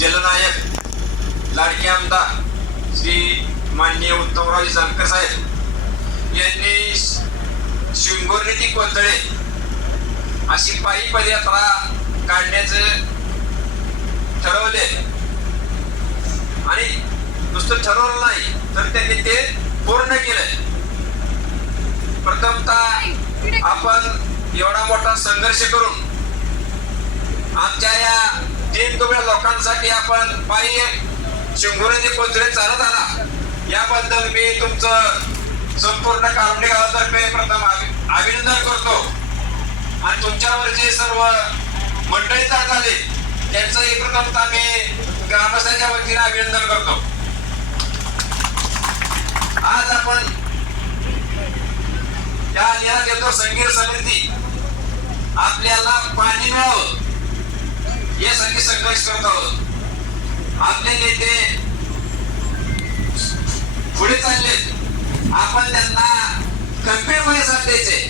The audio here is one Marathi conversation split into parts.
जलनायक लाडके आमदार श्री माननीय उत्तमराव जानकर साहेब यांनी शिंगोर्णी कोथळे अशी पायी पदयात्रा काढण्याचं ठरवले आणि नुसतं ठरवलं नाही तर त्यांनी ते पूर्ण केलं प्रथमतः आपण एवढा मोठा संघर्ष करून आमच्या या तीन दुबळ्या लोकांसाठी आपण पायी शिंगुराजी कोचरे चालत आला. याबद्दल मी तुमचं संपूर्ण कामडे गावातर्फे प्रथम अभिनंदन करतो. आणि तुमच्यावर जे सर्व मंडळी चालत आले त्यांचंही प्रथमता मी ग्रामस्थांच्या वतीने अभिनंदन करतो. आज आपण या निराश येतो संगीत समिती. आपल्याला पाणी मिळावं. यासाठी संघर्ष करत आहोत. आपले नेते पुढे चालले. आपण त्यांना खंबीरपणे साथ द्यायचे.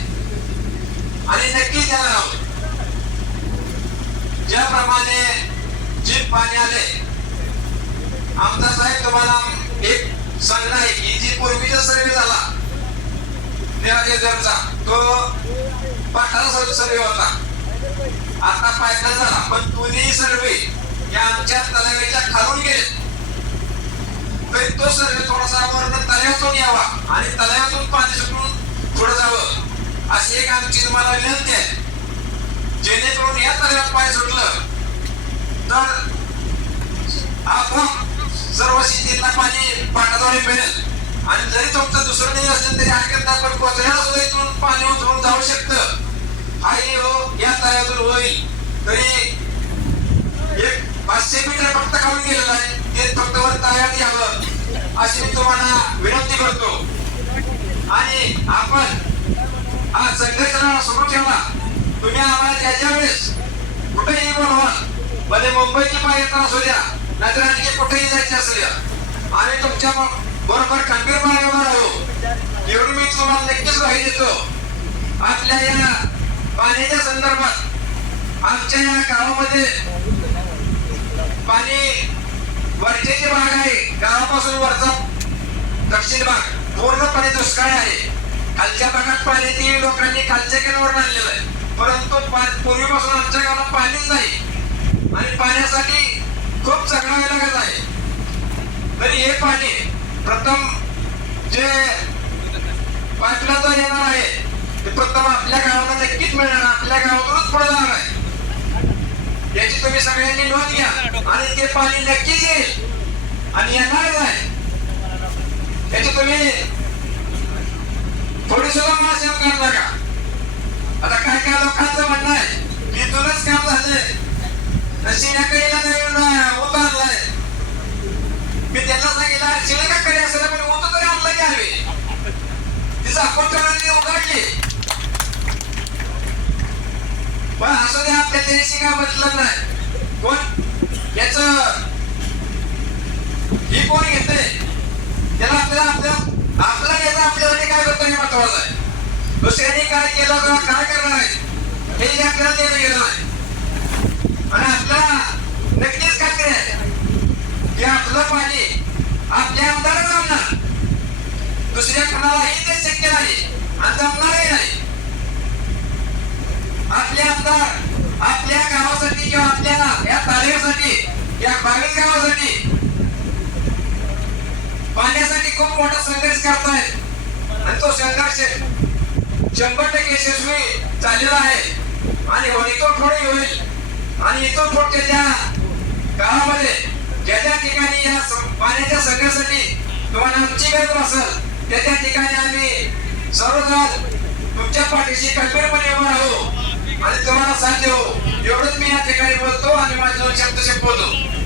आणि नक्की द्यायला हवं. ज्याप्रमाणे जे पाणी आले आमचा साहेब तुम्हाला एक सांगणं आहे की जी पूर्वीचा सर्वे झाला निराजेचा तो पाठाला सर्वे होता. आता पायथ्याला झाला. पण दोन्ही सर्वे या आमच्या तलाव्याच्या खालून गेले. तरी तो सर्वे थोडासा वर्ण तलावातून यावा आणि तलावातून पाणी सुटून पुढे जावं अशी एक आमची तुम्हाला विनंती आहे. जेणेकरून या तलावात पाणी सुटलं तर आपण सर्व शेतीला पाणी पाण्याद्वारे मिळेल. आणि जरी तुमचं दुसरं नाही असेल तरी हरकत नाही पण कोचऱ्याला सुद्धा इथून पाणी उतरून जाऊ शकतं. हाही हो या तळ्यातून होईल. तरी पाचशे मीटर फक्त काढून गेलेलं आहे. ते फक्त वर तयार यावं अशी मी तुम्हाला विनंती करतो. आणि आपण हा संघर्षाला सुरू ठेवा. तुम्ही आम्हाला त्याच्या वेळेस कुठेही बोलवा मध्ये मुंबईची पाययात्रा असू द्या नाहीतर आणखी कुठेही जायचे असू द्या. आम्ही तुमच्या बरोबर खंबीरपणे उभा राहू एवढी मी तुम्हाला नक्कीच माहिती देतो. आपल्या या पाण्याच्या संदर्भात आमच्या या गावामध्ये पाणी वरचे जे भाग आहे. गावापासून वरचा दक्षिण भाग. पूर्णपणे दुष्काळ आहे. खालच्या भागात पाणी ती लोकांनी खालच्या किनावर आणलेलं आहे. परंतु पूर्वीपासून आमच्या गावाला पाणीच नाही. आणि पाण्यासाठी खूप चांगला लागत आहे. तरी हे पाणी प्रथम जे पाटलाचा येणार आहे ते प्रथम आपल्या गावाला नक्कीच मिळणार. आपल्या गावातूनच पुढे जाणार आहे. याची तुम्ही सगळ्यांनी नोंद घ्या. आणि ते पाणी नक्कीच येईल आणि येणार नाही याची तुम्ही थोडी सुद्धा मासे करणार नका आता काय काय लोकांचं म्हणणं आहे मी तुलाच काम झालंय. शिण्याकडे नवीन उतारलाय मी त्यांना सांगितलं शिण्याकडे असेल पण उतर तरी आणलं की हवे तिचा अकोटमध्ये उघडली. पण असं ते आपल्या देशी काय म्हटलं नाही कोण याच ही कोण घेते त्याला आपल्याला आपल्या आपला याचा आपल्यासाठी काय करतो हे महत्वाचं आहे. दुसऱ्याने काय केलं किंवा काय करणार आहे? हे आपल्याला देणं गेलं नाही आणि आपल्याला नक्कीच खात्री आहे? की आपलं पाणी आपल्या आमदारच आणणार दुसऱ्या कुणालाही ते शक्य नाही. आणि जमणारही नाही. आपले आमदार आपल्या गावासाठी किंवा आपल्या या तालुक्यासाठी या बावीस गावासाठी पाण्यासाठी खूप मोठा संघर्ष करतायत. आणि तो संघर्ष शंभर टक्के यशस्वी झालेला आहे. आणि हो- इथून पुढे होईल आणि इथून पुढच्या त्या काळामध्ये ज्या ज्या ठिकाणी या पाण्याच्या संघर्षासाठी तुम्हाला आमची गरज असेल त्या त्या ठिकाणी आम्ही सर्वजण तुमच्या पाठीशी खंबीरपणे उभं राहू. आणि तुम्हाला साथ देऊ. एवढंच मी या ठिकाणी बोलतो आणि माझे दोन शब्द बोलतो